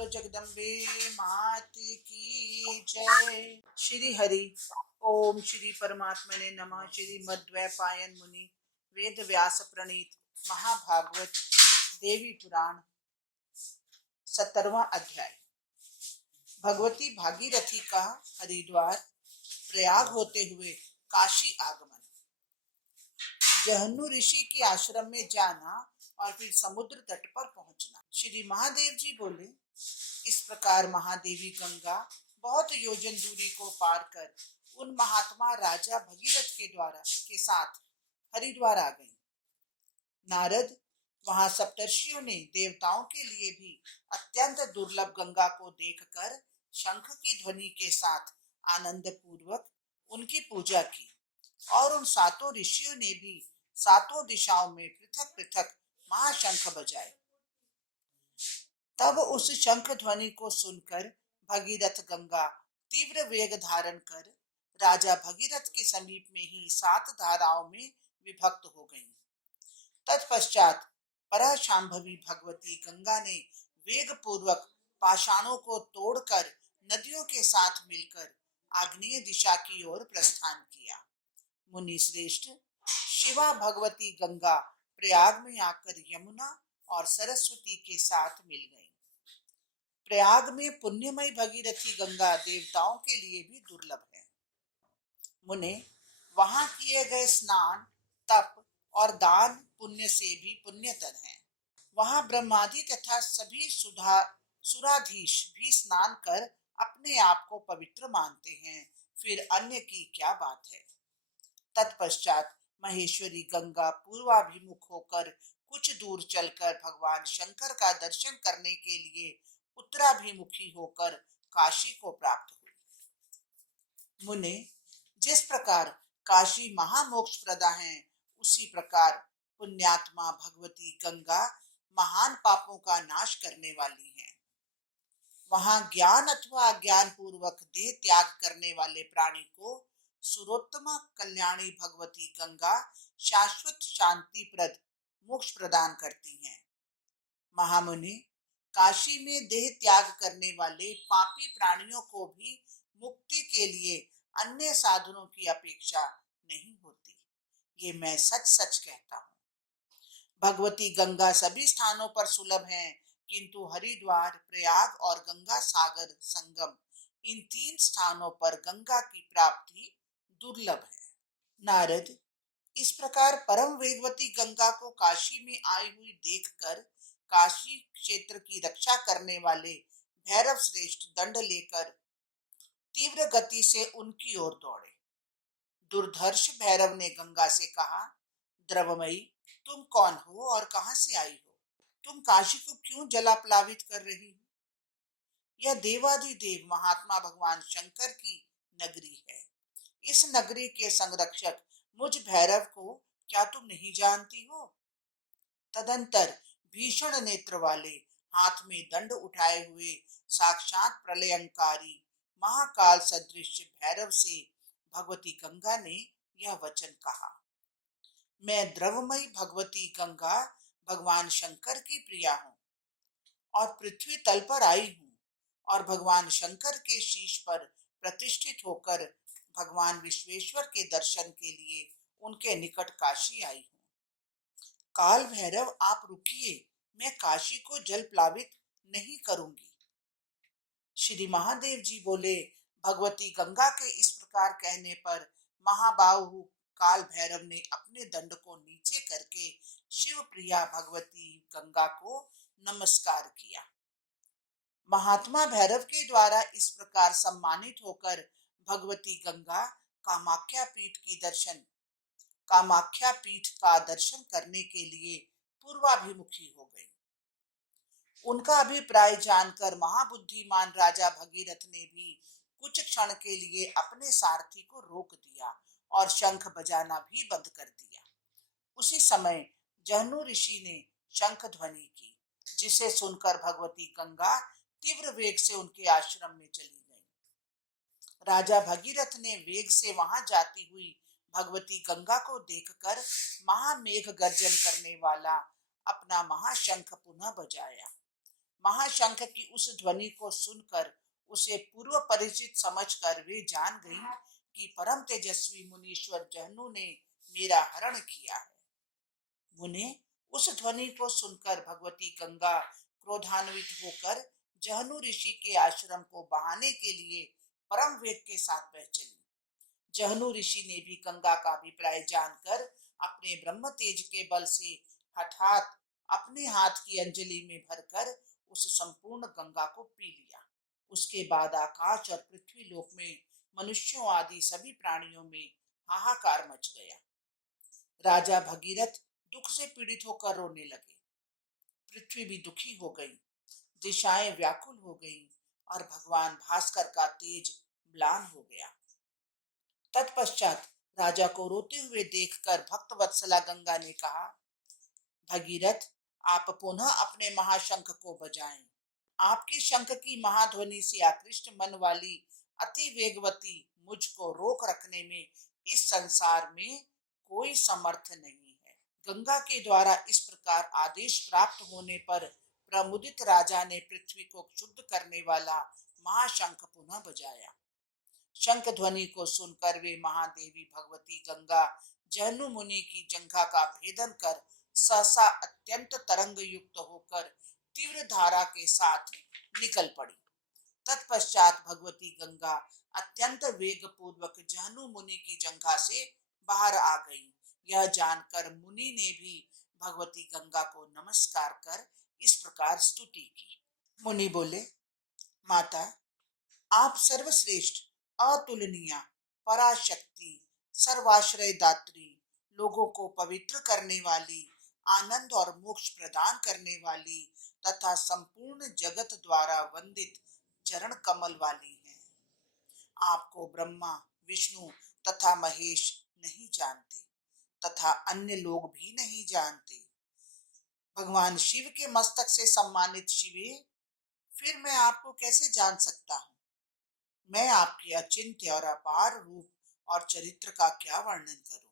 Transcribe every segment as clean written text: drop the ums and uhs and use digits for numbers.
बोलो जगदम्बे मात की जय। श्री हरि ओम श्री परमात्मने नमः। श्री मद्वैपायन मुनि वेद व्यास प्रणीत महाभागवत देवी पुराण 17वां अध्याय। भगवती भागीरथी का हरिद्वार प्रयाग होते हुए काशी आगमन। जहन्नु ऋषि के आश्रम में जाना और फिर समुद्र तट पर पहुंचना। श्री महादेव जी बोले, इस प्रकार महादेवी गंगा बहुत योजन दूरी को पार कर उन महात्मा राजा भगीरथ के साथ हरिद्वार आ गई। नारद वहां सप्तर्षियों ने देवताओं के लिए भी अत्यंत दुर्लभ गंगा को देखकर शंख की ध्वनि के साथ आनंद पूर्वक उनकी पूजा की और उन सातों ऋषियों ने भी सातों दिशाओं में पृथक पृथक महाशंख बजाए। तब उस शंख ध्वनि को सुनकर भगीरथ गंगा तीव्र वेग धारण कर राजा भगीरथ के समीप में ही 7 धाराओं में विभक्त हो गई। तत्पश्चात पराशांभवी भगवती गंगा ने वेग पूर्वक पाषाणों को तोड़कर नदियों के साथ मिलकर आग्नेय दिशा की ओर प्रस्थान किया। मुनि श्रेष्ठ शिवा भगवती गंगा प्रयाग में आकर यमुना और सरस्वती के साथ मिल गई। प्रयाग में पुण्यमयी भगीरथी गंगा देवताओं के लिए भी दुर्लभ है। मुने, वहां किए गए स्नान, तप और दान पुण्य से भी पुण्यतर है। वहां ब्रह्मादि तथा सभी सुराधीश भी स्नान कर अपने आप को पवित्र मानते हैं, फिर अन्य की क्या बात है। तत्पश्चात महेश्वरी गंगा पूर्वाभिमुख होकर कुछ दूर चलकर भगवान शंकर का दर्शन करने के लिए उत्तराभिमुखी होकर काशी को प्राप्त हुई। मुने, जिस प्रकार काशी महामोक्ष प्रदा है, उसी प्रकार पुण्यात्मा भगवती गंगा महान पापों का नाश करने वाली है। वहां ज्ञान अथवा अज्ञान पूर्वक देह त्याग करने वाले प्राणी को सुरोत्तमा कल्याणी भगवती गंगा शाश्वत शांति प्रद मोक्ष प्रदान करती हैं। महामुनि, काशी में देह त्याग करने वाले पापी प्राणियों को भी मुक्ति के लिए अन्य साधनों की अपेक्षा नहीं होती। ये मैं सच सच कहता हूँ। भगवती गंगा सभी स्थानों पर सुलभ है, किंतु हरिद्वार, प्रयाग और गंगा सागर संगम, इन 3 स्थानों पर गंगा की प्राप्ति दुर्लभ है। नारद, इस प्रकार परम वेगवती गंगा को काशी में आई हुई देखकर काशी क्षेत्र की रक्षा करने वाले भैरव श्रेष्ठ दंड लेकर तीव्र गति से उनकी ओर दौड़े। दुर्धर्ष भैरव ने गंगा से कहा, द्रवमयी, तुम कौन हो और कहां से आई हो? तुम काशी को क्यों जलाप्लावित कर रही हो? यह देवादिदेव महात्मा भगवान शंकर की नगरी है। इस नगरी के संरक्षक मुझ भैरव को क्या तुम नहीं जानती हो? तदंतर भीषण नेत्र वाले, हाथ में दंड उठाए हुए साक्षात प्रलयंकारी महाकाल सदृश भैरव से भगवती गंगा ने यह वचन कहा, मैं द्रवमयी भगवती गंगा भगवान शंकर की प्रिया हूँ और पृथ्वी तल पर आई हूँ और भगवान शंकर के शीश पर प्रतिष्ठित होकर भगवान विश्वेश्वर के दर्शन के लिए उनके निकट काशी आई हूँ। काल भैरव, आप रुकिए, मैं काशी को जल प्लावित नहीं करूंगी। श्री महादेव जी बोले, भगवती गंगा के इस प्रकार कहने पर महाबाहु काल भैरव ने अपने दंड को नीचे करके शिव प्रिया भगवती गंगा को नमस्कार किया। महात्मा भैरव के द्वारा इस प्रकार सम्मानित होकर भगवती गंगा कामाख्या पीठ का दर्शन करने के लिए पूर्वाभिमुखी हो गई। उनका अभिप्राय जानकर महाबुद्धिमान राजा भगीरथ ने भी कुछ क्षण के लिए अपने सारथी को रोक दिया और शंख बजाना भी बंद कर दिया। उसी समय जहनु ऋषि ने शंख ध्वनि की, जिसे सुनकर भगवती गंगा तीव्र वेग से उनके आश्रम में चली गई। राजा भगीरथ ने वेग से वहां जाती हुई भगवती गंगा को देखकर महामेघ गर्जन करने वाला अपना महाशंख पुनः बजाया। महाशंख की उस ध्वनि को सुनकर उसे पूर्व परिचित समझकर वे जान गई कि परम तेजस्वी मुनीश्वर जहनु ने मेरा हरण किया है। मुने उस ध्वनि को सुनकर भगवती गंगा क्रोधान्वित होकर जहनु ऋषि के आश्रम को बहाने के लिए परम वेग के साथ बह चली। जहनु ऋषि ने भी गंगा का अभिप्राय जानकर अपने ब्रह्म तेज के बल से हठात अपने हाथ की अंजलि में भरकर उस संपूर्ण गंगा को पी लिया। उसके बाद आकाश और पृथ्वी लोक में मनुष्यों आदि सभी प्राणियों में हाहाकार मच गया। राजा भगीरथ दुख से पीड़ित होकर रोने लगे। पृथ्वी भी दुखी हो गई, दिशाएं व्याकुल हो गईं और भगवान भास्कर का तेज म्लान हो गया। तत्पश्चात राजा को रोते हुए देखकर भक्त वत्सला गंगा ने कहा, भगीरथ, आप पुनः अपने महाशंख को बजाएं। आपके शंख की महाध्वनि से आकृष्ट मन वाली अति वेगवती मुझको रोक रखने में इस संसार में कोई समर्थ नहीं है। गंगा के द्वारा इस प्रकार आदेश प्राप्त होने पर प्रमुदित राजा ने पृथ्वी को शुद्ध करने वाला महाशंख पुनः बजाया। शंख ध्वनि को सुनकर वे महादेवी भगवती गंगा जहनु मुनि की जंघा का भेदन कर सहसा अत्यंत तरंग युक्त होकर तीव्र धारा के साथ निकल पड़ी। तत्पश्चात भगवती गंगा अत्यंत वेग पूर्वक जहनु मुनि की जंघा से बाहर आ गई। यह जानकर मुनि ने भी भगवती गंगा को नमस्कार कर इस प्रकार स्तुति की। मुनि बोले, माता, आप सर्वश्रेष्ठ, अतुलनीय, पराशक्ति, सर्वाश्रय दात्री, लोगों को पवित्र करने वाली, आनंद और मोक्ष प्रदान करने वाली तथा संपूर्ण जगत द्वारा वंदित चरण कमल वाली हैं। आपको ब्रह्मा, विष्णु तथा महेश नहीं जानते तथा अन्य लोग भी नहीं जानते। भगवान शिव के मस्तक से सम्मानित शिवे, फिर मैं आपको कैसे जान सकता हूँ? मैं आपके अचिंत्य और अपार रूप और चरित्र का क्या वर्णन करूं?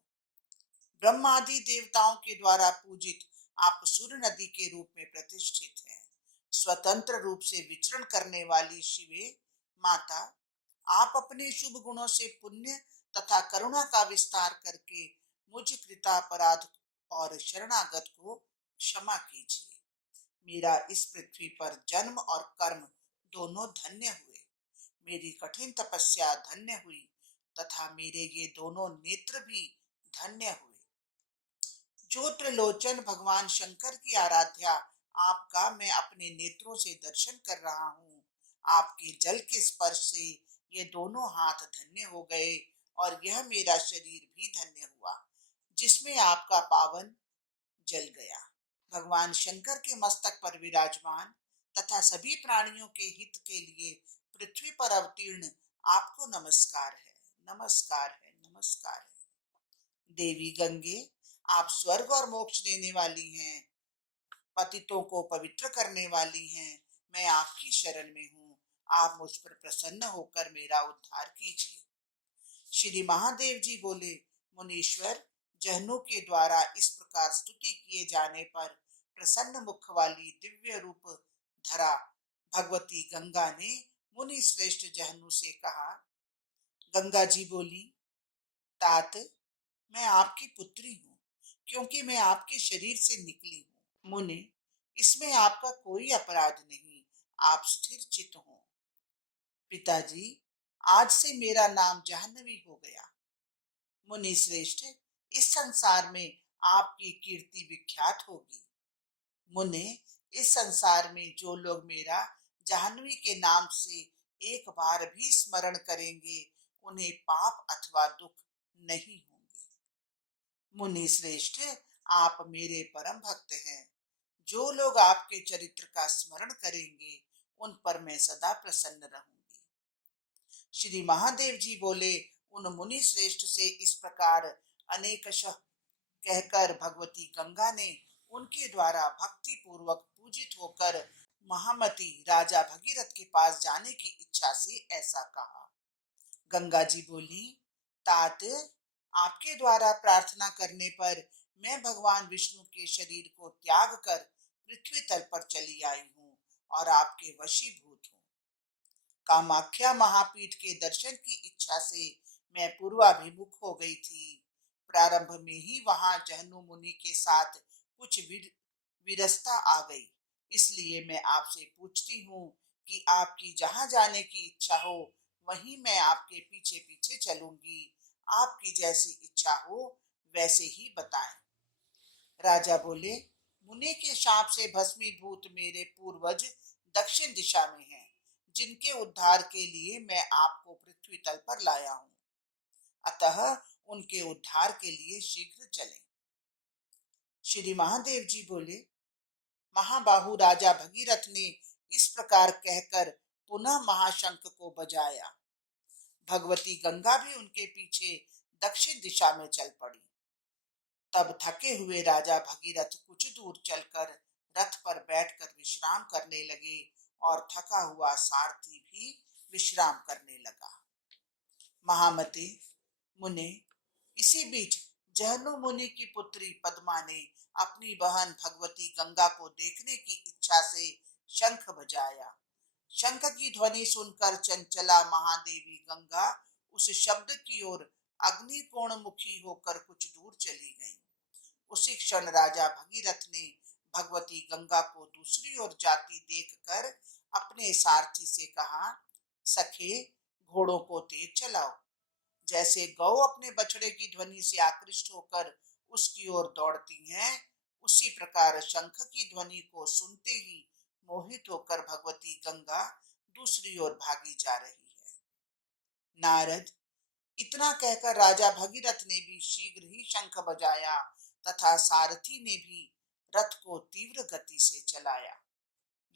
ब्रह्मादि देवताओं के द्वारा पूजित आप सूर्य नदी के रूप में प्रतिष्ठित हैं। स्वतंत्र रूप से विचरण करने वाली शिवे माता, आप अपने शुभ गुणों से पुण्य तथा करुणा का विस्तार करके मुझ कृतापराध और शरणागत को क्षमा कीजिए। मेरा इस पृथ्वी पर जन्म और कर्म दोनों धन्य हुए। मेरी कठिन तपस्या धन्य हुई तथा मेरे ये दोनों नेत्र भी धन्य हुए। जो त्रिलोचन भगवान शंकर की आराध्या आपका मैं अपने नेत्रों से दर्शन कर रहा हूँ, आपके जल के स्पर्श से ये दोनों हाथ धन्य हो गए और यह मेरा शरीर भी धन्य हुआ जिसमें आपका पावन जल गया। भगवान शंकर के मस्तक पर विराजमान तथा सभी प्राणियों के हित के लिए पृथ्वी पर अवतीर्ण आपको नमस्कार है, नमस्कार है, नमस्कार है। देवी गंगे, आप स्वर्ग और मोक्ष देने वाली हैं, पतितों को पवित्र करने वाली हैं। मैं आपकी शरण में हूँ। आप मुझ पर प्रसन्न होकर मेरा उद्धार कीजिए। श्री महादेव जी बोले, मुनीश्वर, जहनु के द्वारा इस प्रकार स्तुति किए जाने पर प्रसन्न मुख वाली दिव्य रूप धरा भगवती गंगा ने मुनि श्रेष्ठ जहनु से कहा। गंगा जी बोली, तात, मैं आपकी पुत्री हूँ क्योंकि मैं आपके शरीर से निकली हूँ। मुनि, इसमें आपका कोई अपराध नहीं, आप स्थिर चित्त हो। पिताजी, आज से मेरा नाम जाह्नवी हो गया। मुनि श्रेष्ठ, इस संसार में आपकी कीर्ति विख्यात होगी। मुने, इस संसार में जो लोग मेरा जाह्नवी के नाम से एक बार भी स्मरण करेंगे, उन्हें पाप अथवा दुख नहीं होंगे। मुनि श्रेष्ठ, आप मेरे परम भक्त हैं। जो लोग आपके चरित्र का स्मरण करेंगे, उन पर मैं सदा प्रसन्न रहूंगी। श्री महादेव जी बोले, उन मुनि श्रेष्ठ से इस प्रकार अनेकशः कहकर भगवती गंगा ने उनके द्वारा भक्ति पूर्वक पूजित होकर महामती राजा भगीरथ के पास जाने की इच्छा से ऐसा कहा। गंगा जी बोली, तात, आपके द्वारा प्रार्थना करने पर मैं भगवान विष्णु के शरीर को त्याग कर पृथ्वी तल पर चली आई हूँ और आपके वशीभूत हूँ। कामाख्या महापीठ के दर्शन की इच्छा से मैं पूर्वाभिमुख हो गई थी। प्रारंभ में ही वहां जहनु मुनि के साथ कुछ विरसता आ गई, इसलिए मैं आपसे पूछती हूँ कि आपकी जहां जाने की इच्छा हो वहीं मैं आपके पीछे पीछे चलूंगी। आपकी जैसी इच्छा हो वैसे ही बताएं। राजा बोले, मुनि के शाप से भस्मीभूत मेरे पूर्वज दक्षिण दिशा में हैं, जिनके उद्धार के लिए मैं आपको पृथ्वी तल पर लाया हूं। अतः उनके उद्धार के लिए शीघ्र चलें। श्री महादेव जी बोले, महाबाहु राजा भगीरथ ने इस प्रकार कहकर पुनः महाशंख को बजाया। भगवती गंगा भी उनके पीछे दक्षिण दिशा में चल पड़ी। तब थके हुए राजा भगीरथ कुछ दूर चलकर रथ पर बैठकर विश्राम करने लगे और थका हुआ सारथी भी विश्राम करने लगा। महामते मुने, इसी बीच जहनु मुनि की पुत्री पद्मा ने अपनी बहन भगवती गंगा को देखने की इच्छा से शंख बजाया। शंख की ध्वनि सुनकर चंचला महादेवी गंगा उस शब्द की ओर अग्निकोण मुखी होकर कुछ दूर चली गई। उसी क्षण राजा भगीरथ ने भगवती गंगा को दूसरी ओर जाती देखकर अपने सारथी से कहा, सखे, घोड़ों को तेज चलाओ। जैसे गौ अपने बछड़े की ध्वनि से आकृष्ट होकर उसकी ओर दौड़ती हैं, उसी प्रकार शंख की ध्वनि को सुनते ही मोहित होकर भगवती गंगा दूसरी ओर भागी जा रही है। नारद, इतना कहकर राजा भगीरथ ने भी शीघ्र ही शंख बजाया तथा सारथी ने भी रथ को तीव्र गति से चलाया।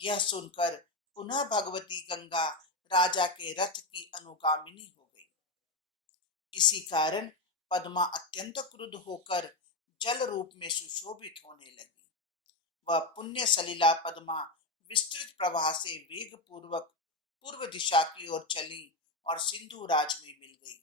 यह सुनकर पुनः भगवती गंगा राजा के रथ की अनुगामिनी हो गई। इसी कारण पद्मा अत्यंत क्रुद्ध होकर जल रूप में सुशोभित होने लगी। वह पुण्य सलिला पद्मा विस्तृत प्रवाह से वेग पूर्वक पूर्व दिशा की ओर चली और सिंधु राज में मिल गई।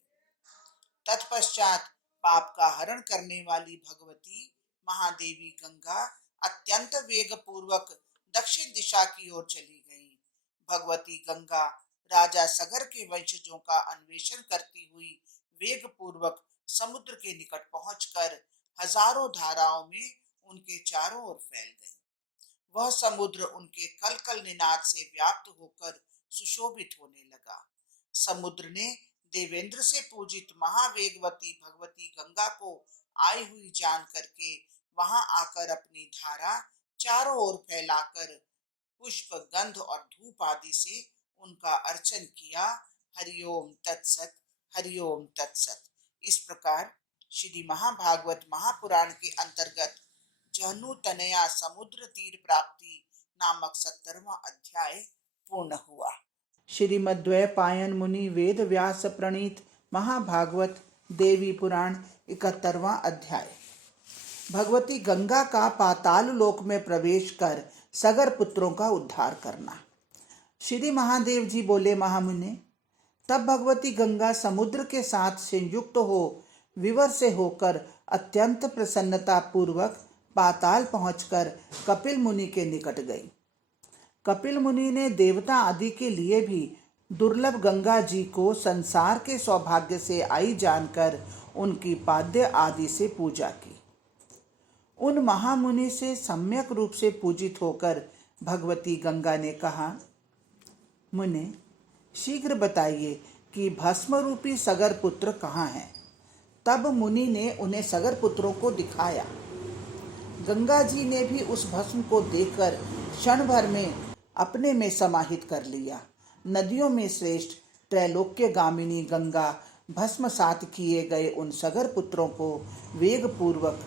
तत्पश्चात पाप का हरण करने वाली भगवती महादेवी गंगा अत्यंत वेग पूर्वक दक्षिण दिशा की ओर चली गई। भगवती गंगा राजा सगर के वंशजों का अन्वेषण करती हुई वेग पूर्वक समुद्र के निकट पहुंचकर हजारों धाराओं में उनके चारों ओर फैल गई। वह समुद्र उनके कलकल निनाद से व्याप्त होकर सुशोभित होने लगा। समुद्र ने देवेंद्र से पूजित महावेगवती भगवती गंगा को आई हुई जान करके वहां आकर अपनी धारा चारों ओर फैलाकर पुष्प, गंध और धूप आदि से उनका अर्चन किया। हरिओम तत्सत, हरिओम तत्सत। इस प्रकार श्री महाभागवत महापुराण के अंतर्गत जहनु तनया समुद्र तीर प्राप्ति नामक 17वां अध्याय पूर्ण हुआ। श्रीमद्वैपायन मुनि वेद व्यास प्रणीत महाभागवत देवी पुराण 71वां अध्याय। भगवती गंगा का पाताल लोक में प्रवेश कर सगर पुत्रों का उद्धार करना। श्री महादेव जी बोले, महामुने, तब भगवती गंगा समुद्र के साथ संयुक्त हो विवर से होकर अत्यंत प्रसन्नता पूर्वक पाताल पहुंचकर कपिल मुनि के निकट गई। कपिल मुनि ने देवता आदि के लिए भी दुर्लभ गंगा जी को संसार के सौभाग्य से आई जानकर उनकी पाद्य आदि से पूजा की। उन महामुनि से सम्यक रूप से पूजित होकर भगवती गंगा ने कहा, मुने, शीघ्र बताइए कि भस्म रूपी सगर पुत्र कहाँ हैं। तब मुनि ने उन्हें सगर पुत्रों को दिखाया। गंगा जी ने भी उस भस्म को देखकर क्षण भर में अपने में समाहित कर लिया। नदियों में श्रेष्ठ त्रैलोक्य गामिनी गंगा भस्मसात किए गए उन सगर पुत्रों को वेग पूर्वक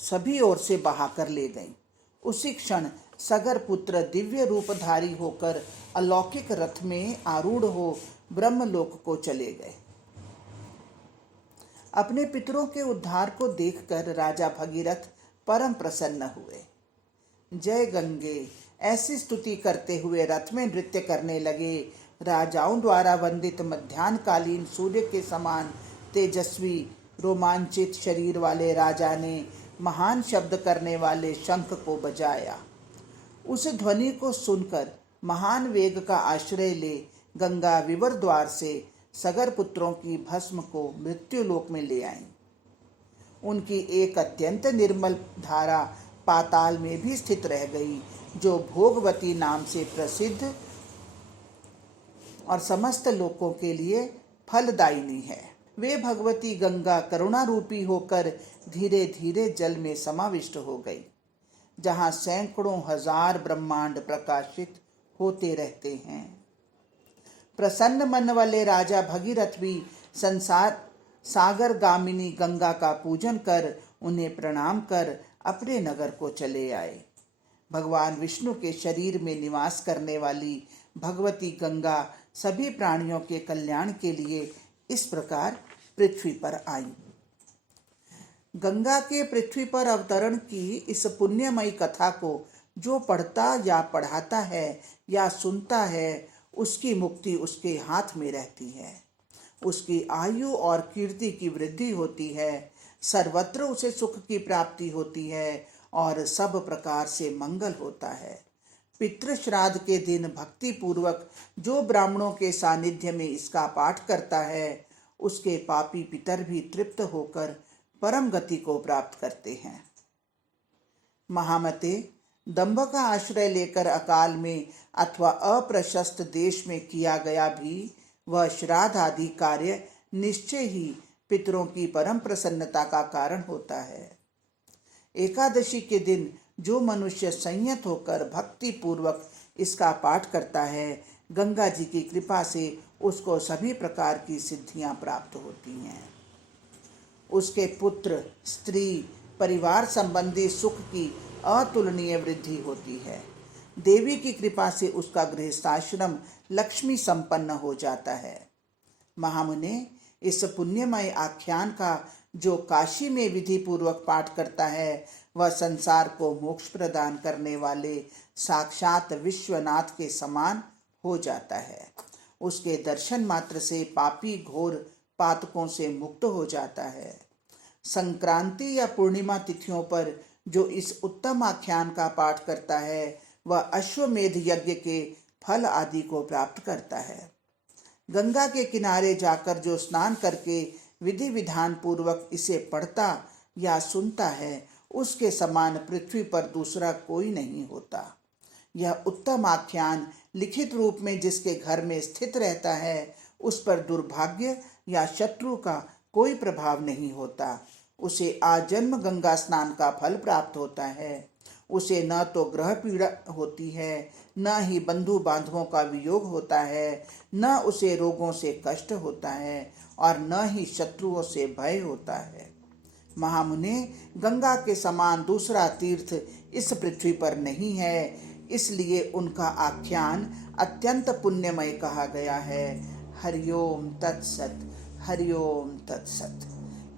सभी ओर से बहाकर ले गई। उसी क्षण सगर पुत्र दिव्य रूपधारी होकर अलौकिक रथ में आरूढ़ हो ब्रह्मलोक को चले गए। अपने पितरों के उद्धार को देखकर राजा भगीरथ परम प्रसन्न हुए। जय गंगे ऐसी स्तुति करते हुए रथ में नृत्य करने लगे। राजाओं द्वारा वंदित मध्याह्नकालीन सूर्य के समान तेजस्वी रोमांचित शरीर वाले राजा ने महान शब्द करने वाले शंख को बजाया। उस ध्वनि को सुनकर महान वेग का आश्रय ले गंगा विवर द्वार से सगर पुत्रों की भस्म को मृत्युलोक में ले आई। उनकी एक अत्यंत निर्मल धारा पाताल में भी स्थित रह गई, जो भोगवती नाम से प्रसिद्ध और समस्त लोकों के लिए फलदायिनी है। वे भगवती गंगा करुणा रूपी होकर धीरे धीरे जल में समाविष्ट हो गई, जहाँ सैकड़ों हजार ब्रह्मांड प्रकाशित होते रहते हैं। प्रसन्न मन वाले राजा भगीरथ भी संसार सागर गामिनी गंगा का पूजन कर उन्हें प्रणाम कर अपने नगर को चले आए। भगवान विष्णु के शरीर में निवास करने वाली भगवती गंगा सभी प्राणियों के कल्याण के लिए इस प्रकार पृथ्वी पर आई। गंगा के पृथ्वी पर अवतरण की इस पुण्यमयी कथा को जो पढ़ता या पढ़ाता है या सुनता है, उसकी मुक्ति उसके हाथ में रहती है। उसकी आयु और कीर्ति की वृद्धि होती है, सर्वत्र उसे सुख की प्राप्ति होती है और सब प्रकार से मंगल होता है। पितृ श्राद्ध के दिन भक्ति पूर्वक जो ब्राह्मणों के सानिध्य में इसका पाठ करता है, उसके पापी पितर भी तृप्त होकर परम गति को प्राप्त करते हैं। महामते, दंभ का आश्रय लेकर अकाल में अथवा अप्रशस्त देश में किया गया भी वह श्राद्ध आदि कार्य निश्चय ही पितरों की परम प्रसन्नता का कारण होता है। एकादशी के दिन जो मनुष्य संयत होकर भक्ति पूर्वक इसका पाठ करता है, गंगा जी की कृपा से उसको सभी प्रकार की सिद्धियां प्राप्त होती हैं। उसके पुत्र, स्त्री, परिवार संबंधी सुख की अतुलनीय वृद्धि होती है। देवी की कृपा से उसका गृहस्थाश्रम लक्ष्मी संपन्न हो जाता है। महामुने, इस पुण्यमय आख्यान का जो काशी में विधि पूर्वक पाठ करता है, वह संसार को मोक्ष प्रदान करने वाले साक्षात विश्वनाथ के समान हो जाता है। उसके दर्शन मात्र से पापी घोर पातकों से मुक्त हो जाता है। संक्रांति या पूर्णिमा तिथियों पर जो इस उत्तम आख्यान का पाठ करता है, वह अश्वमेध यज्ञ के फल आदि को प्राप्त करता है। गंगा के किनारे जाकर जो स्नान करके विधि विधान पूर्वक इसे पढ़ता या सुनता है, उसके समान पृथ्वी पर दूसरा कोई नहीं होता। यह उत्तम आख्यान लिखित रूप में जिसके घर में स्थित रहता है, उस पर दुर्भाग्य या शत्रु का कोई प्रभाव नहीं होता। उसे आजन्म गंगा स्नान का फल प्राप्त होता है। उसे न तो ग्रह पीड़ा होती है, न ही बंधु बांधवों का वियोग होता है, न उसे रोगों से कष्ट होता है और न ही शत्रुओं से भय होता है। महामुने, गंगा के समान दूसरा तीर्थ इस पृथ्वी पर नहीं है, इसलिए उनका आख्यान अत्यंत पुण्यमय कहा गया है। हरिओम तत्सत, हरिओम तत्सत।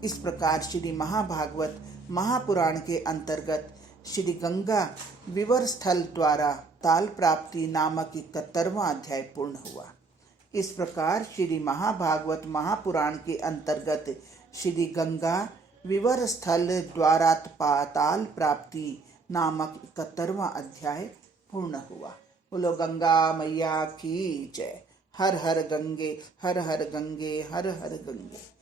इस प्रकार श्री महाभागवत महापुराण के अंतर्गत श्री गंगा विवर स्थल द्वारा ताल प्राप्ति नामक 71वां अध्याय पूर्ण हुआ। इस प्रकार श्री महाभागवत महापुराण के अंतर्गत श्री गंगा विवर स्थल द्वारा पाताल प्राप्ति नामक 71वां अध्याय पूर्ण हुआ। बोलो गंगा मैया की जय। हर हर गंगे, हर हर गंगे, हर हर गंगे।